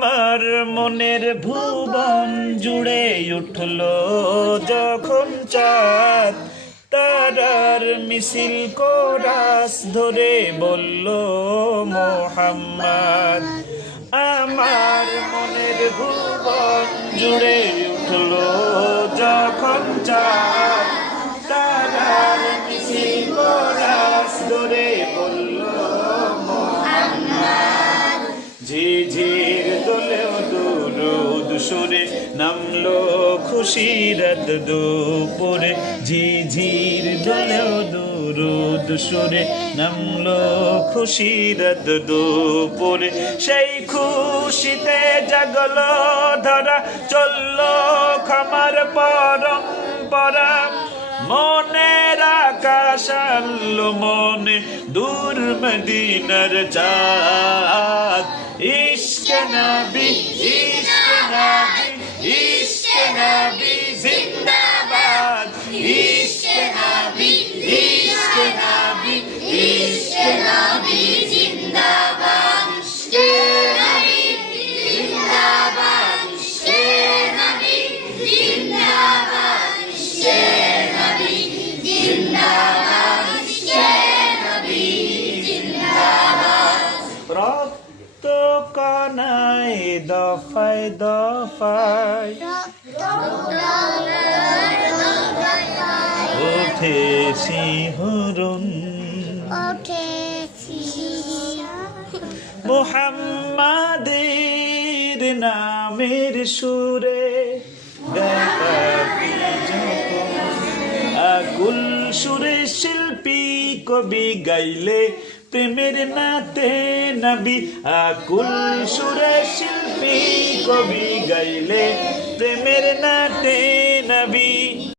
আমার মনের ভুবন জুড়ে উঠলো যখন চাঁদ, তারার মিছিল কোরাস ধরে বলল মোহাম্মদ। আমার মনের ভুবন জুড়ে উঠলো যখন চাঁদ, তারার মিছিল কোরাস ধরে বলল মোহাম্মদ। ঝিঝির দোলেও দুরুদ সুরে নামলো খুশির দুপুরে, ঝিঝির দোলেও দুরুদ সুরে নামলো খুশির দুপুরে। সেই খুশিতে জাগলো ধরা, চললো খামার পরম্পরা। মনের আকাশ আনলো মনে দূর মদিনার চাঁদ। ইশকে নবী, ইশকে নবী, ইশকে নবী জিন্দাবাদ। ইশকে নবী, ইশকে নবী, ইশকে নবী জিন্দাবাদ। ইশকে নবী জিন্দাবাদ, ইশকে নবী জিন্দাবাদ, ইশকে নবী জিন্দাবাদ, ইশকে নবী জিন্দাবাদ। রক্ত কণায় দফায় দফায় ওঠে শিহরণ, মুহাম্মাদের নামের সুরে দেখা যখন আকুল সুরে শিল্পী কবি গাইলে প্রেমের নাতে নবী। আকুল সুরে শিল্পী কবি গাইলে প্রেমের নাতে